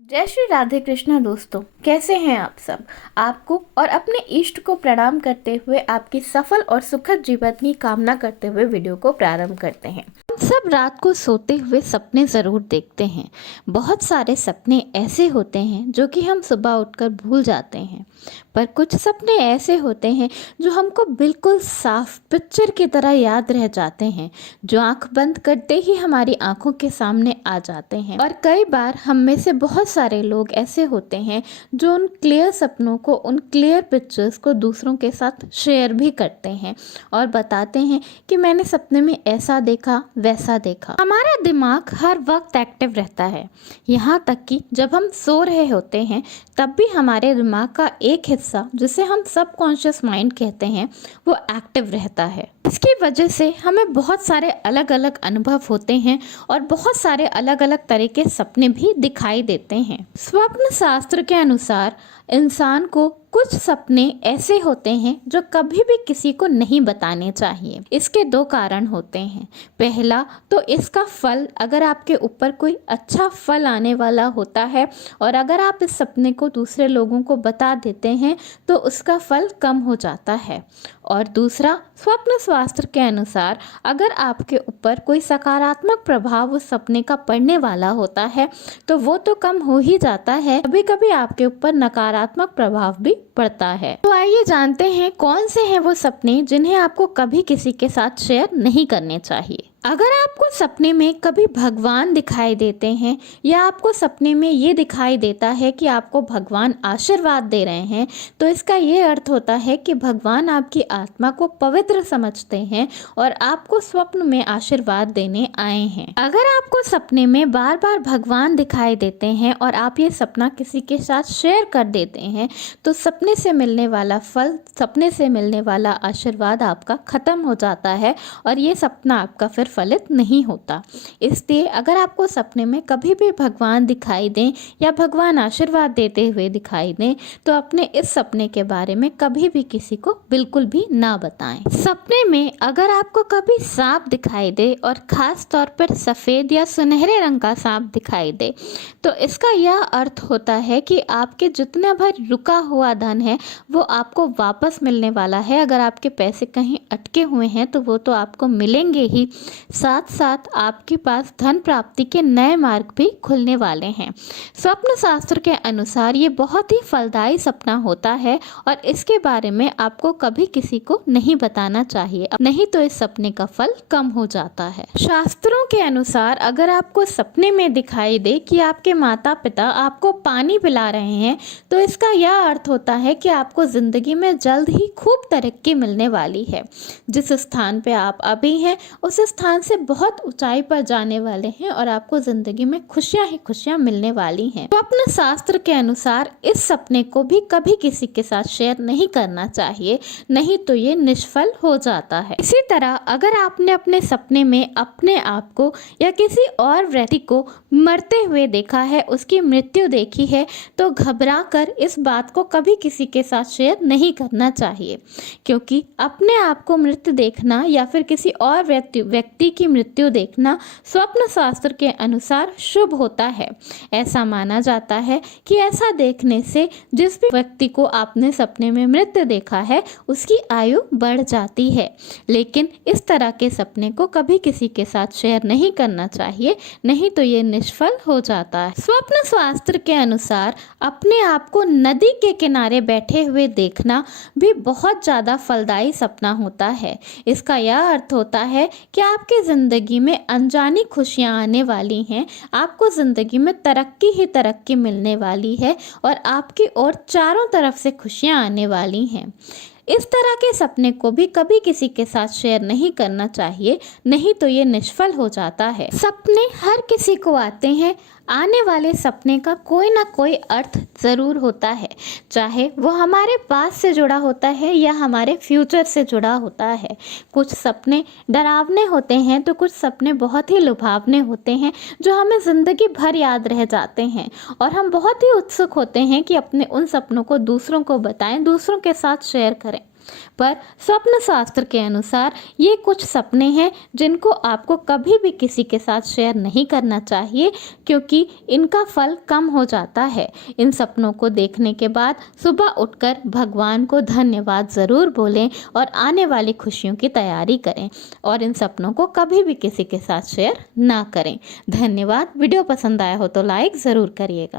जय श्री राधे कृष्णा दोस्तों, कैसे हैं आप सब। आपको और अपने इष्ट को प्रणाम करते हुए आपकी सफल और सुखद जीवन की कामना करते हुए वीडियो को प्रारंभ करते हैं। हम सब रात को सोते हुए सपने ज़रूर देखते हैं। बहुत सारे सपने ऐसे होते हैं जो कि हम सुबह उठकर भूल जाते हैं, पर कुछ सपने ऐसे होते हैं जो हमको बिल्कुल साफ पिक्चर की तरह याद रह जाते हैं, जो आंख बंद करते ही हमारी आंखों के सामने आ जाते हैं। और कई बार हम में से बहुत सारे लोग ऐसे होते हैं जो उन क्लियर सपनों को, उन क्लियर पिक्चर्स को दूसरों के साथ शेयर भी करते हैं और बताते हैं कि मैंने सपने में ऐसा देखा, वैसा देखा। हमारा दिमाग हर वक्त एक्टिव रहता है, यहाँ तक कि जब हम सो रहे होते हैं तब भी हमारे दिमाग का एक हिस्सा, जिसे हम सबकॉन्शियस माइंड कहते हैं, वो एक्टिव रहता है। इसकी वजह से हमें बहुत सारे अलग अलग अनुभव होते हैं और बहुत सारे अलग अलग तरह के सपने भी दिखाई देते हैं। स्वप्न शास्त्र के अनुसार इंसान को कुछ सपने ऐसे होते हैं जो कभी भी किसी को नहीं बताने चाहिए। इसके दो कारण होते हैं। पहला तो इसका फल, अगर आपके ऊपर कोई अच्छा फल आने वाला होता है और अगर आप इस सपने को दूसरे लोगों को बता देते हैं तो उसका फल कम हो जाता है। और दूसरा, स्वप्न शास्त्र के अनुसार अगर आपके ऊपर कोई सकारात्मक प्रभाव उस सपने का पड़ने वाला होता है तो वो तो कम हो ही जाता है, कभी कभी आपके ऊपर नकारात्मक प्रभाव भी पड़ता है। तो आइए जानते हैं कौन से हैं वो सपने जिन्हें आपको कभी किसी के साथ शेयर नहीं करने चाहिए। अगर आपको सपने में कभी भगवान दिखाई देते हैं या आपको सपने में ये दिखाई देता है कि आपको भगवान आशीर्वाद दे रहे हैं, तो इसका ये अर्थ होता है कि भगवान आपकी आत्मा को पवित्र समझते हैं और आपको स्वप्न में आशीर्वाद देने आए हैं। अगर आपको सपने में बार बार भगवान दिखाई देते हैं और आप ये सपना किसी के साथ शेयर कर देते हैं तो सपने से मिलने वाला फल, सपने से मिलने वाला आशीर्वाद आपका खत्म हो जाता है और ये सपना आपका फिर फलित नहीं होता। इसलिए अगर आपको सपने में कभी भी भगवान दिखाई दें या भगवान आशीर्वाद देते हुए दिखाई दें तो अपने इस सपने के बारे में कभी भी किसी को बिल्कुल भी ना बताएं। सपने में अगर आपको कभी सांप दिखाई दे और खास तौर पर सफ़ेद या सुनहरे रंग का सांप दिखाई दे तो इसका यह अर्थ होता है कि आपके जितना भर रुका हुआ धन है वो आपको वापस मिलने वाला है। अगर आपके पैसे कहीं अटके हुए हैं तो वो तो आपको मिलेंगे ही, साथ साथ आपके पास धन प्राप्ति के नए मार्ग भी खुलने वाले हैं। स्वप्न शास्त्र के अनुसार ये बहुत ही फलदायी सपना होता है और इसके बारे में आपको कभी किसी को नहीं बताना चाहिए, नहीं तो इस सपने का फल कम हो जाता है। शास्त्रों के अनुसार अगर आपको सपने में दिखाई दे कि आपके माता पिता आपको पानी पिला रहे हैं तो इसका यह अर्थ होता है कि आपको जिंदगी में जल्द ही खूब तरक्की मिलने वाली है। जिस स्थान पे आप अभी हैं उस स्थान से बहुत ऊंचाई पर जाने वाले हैं और आपको जिंदगी में खुशियां ही खुशियां मिलने वाली हैं। तो अपने शास्त्र के अनुसार इस सपने को भी कभी किसी के साथ शेयर नहीं करना चाहिए, नहीं तो ये निष्फल हो जाता है। इसी तरह अगर आपने अपने सपने में अपने आप को या किसी और व्यक्ति को मरते हुए देखा है, उसकी मृत्यु देखी है, तो घबरा कर इस बात को कभी किसी के साथ शेयर नहीं करना चाहिए, क्योंकि अपने आप को मृत देखना या फिर किसी और व्यक्ति की मृत्यु देखना स्वप्न शास्त्र के अनुसार शुभ होता है। ऐसा माना जाता है कि ऐसा देखने से जिस भी व्यक्ति को आपने सपने में मृत देखा है उसकी आयु बढ़ जाती है। लेकिन इस तरह के सपने को कभी किसी के साथ शेयर नहीं करना चाहिए, नहीं तो ये निष्फल हो जाता है। स्वप्न शास्त्र के अनुसार अपने आप को नदी के किनारे बैठे हुए देखना भी बहुत ज़्यादा फलदायी सपना होता है। इसका यह अर्थ होता है कि आपकी ज़िंदगी में अनजानी खुशियाँ आने वाली हैं, आपको ज़िंदगी में तरक्की ही तरक्की मिलने वाली है और आपकी ओर चारों तरफ से खुशियाँ आने वाली हैं। इस तरह के सपने को भी कभी किसी के साथ शेयर नहीं करना चाहिए, नहीं तो ये निष्फल हो जाता है। सपने हर किसी को आते हैं, आने वाले सपने का कोई ना कोई अर्थ ज़रूर होता है, चाहे वो हमारे पास से जुड़ा होता है या हमारे फ्यूचर से जुड़ा होता है। कुछ सपने डरावने होते हैं तो कुछ सपने बहुत ही लुभावने होते हैं जो हमें ज़िंदगी भर याद रह जाते हैं और हम बहुत ही उत्सुक होते हैं कि अपने उन सपनों को दूसरों को बताएं, दूसरों के साथ शेयर करें। पर स्वप्न शास्त्र के अनुसार ये कुछ सपने हैं जिनको आपको कभी भी किसी के साथ शेयर नहीं करना चाहिए, क्योंकि इनका फल कम हो जाता है। इन सपनों को देखने के बाद सुबह उठकर भगवान को धन्यवाद ज़रूर बोलें और आने वाली खुशियों की तैयारी करें, और इन सपनों को कभी भी किसी के साथ शेयर ना करें। धन्यवाद। वीडियो पसंद आया हो तो लाइक ज़रूर करिएगा।